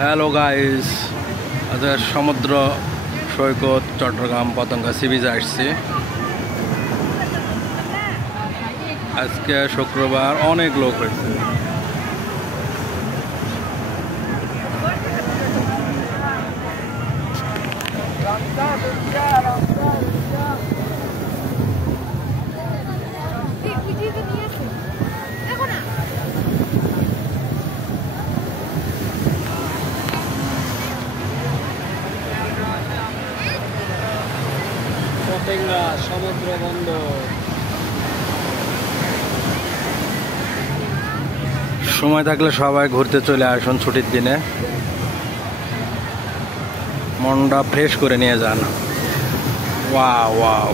Hello guys, আজকে সমুদ্র সৈকত চট্টগ্রাম পতঙ্গা সি বিচে আসছি। আজকে শুক্রবার, অনেক লোক হয়েছে। পতেঙ্গা সমুদ্র বন্দর। সময় থাকলে সবাই ঘুরতে চলে আসুন ছুটির দিনে, মনটা ফ্রেশ করে নিয়ে যান। Wow wow.